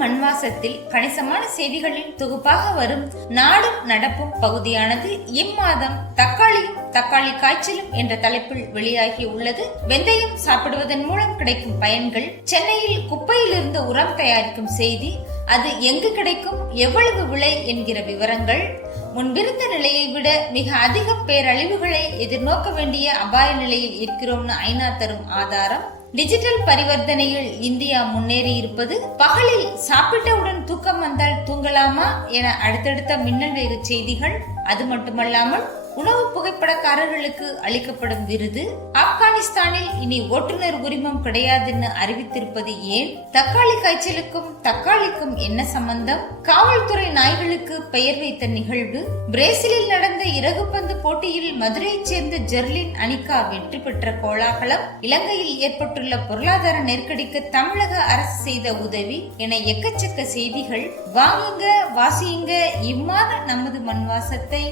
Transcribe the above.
மண்வாசத்தில் கணிசமான செய்திகளின் தொகுப்பாக வரும் நாடும் நடப்பும் பகுதியானது இம்மாதம் தக்காளியும் தக்காளி காய்ச்சலும் என்ற தலைப்பில் வெளியாகி உள்ளது. வெந்தயம் சாப்பிடுவதன் மூலம் கிடைக்கும் பயன்கள் சென்னையில் குப்பையிலிருந்து உரம் தயாரிக்கும் செய்தி அது எங்கு கிடைக்கும் எவ்வளவு விலை என்கிற விவரங்கள். முன்பிருந்த நிலையை விட மிக அதிக பேரழிவுகளை எதிர்நோக்க வேண்டிய அபாய நிலையில் இருக்கிறோம்னு ஐநா தரும் ஆதாரம். டிஜிட்டல் பரிவர்த்தனையில் இந்தியா முன்னேறி இருப்பது பகலில் சாப்பிட்டவுடன் தூக்கம் வந்தால் தூங்கலாமா என அடுத்தடுத்த மின்னல் வேக செய்திகள். அது மட்டுமல்லாமல் உணவு புகைப்படக்காரர்களுக்கு அளிக்கப்படும் விருது. ஆப்கானிஸ்தானில் இனி ஓட்டுநர் உரிமம் கிடையாதுன்னு அறிவித்திருப்பது ஏன்? தக்காளி காய்ச்சலுக்கும் தக்காளிக்கும் என்ன சம்பந்தம்? காவல்துறை நாய்களுக்கு பெயர் வைத்த நிகழ்வு. பிரேசிலில் நடந்த இறகுப்பந்து போட்டியில் மதுரையைச் சேர்ந்த ஜெர்லின் அனிகா வெற்றி பெற்ற கோலாகலம். இலங்கையில் ஏற்பட்டுள்ள பொருளாதார நெருக்கடிக்கு தமிழக அரசு செய்த உதவி என எக்கச்சக்க செய்திகள். வாங்குங்க வாசியுங்க இம்மான நமது மண்வாசத்தை.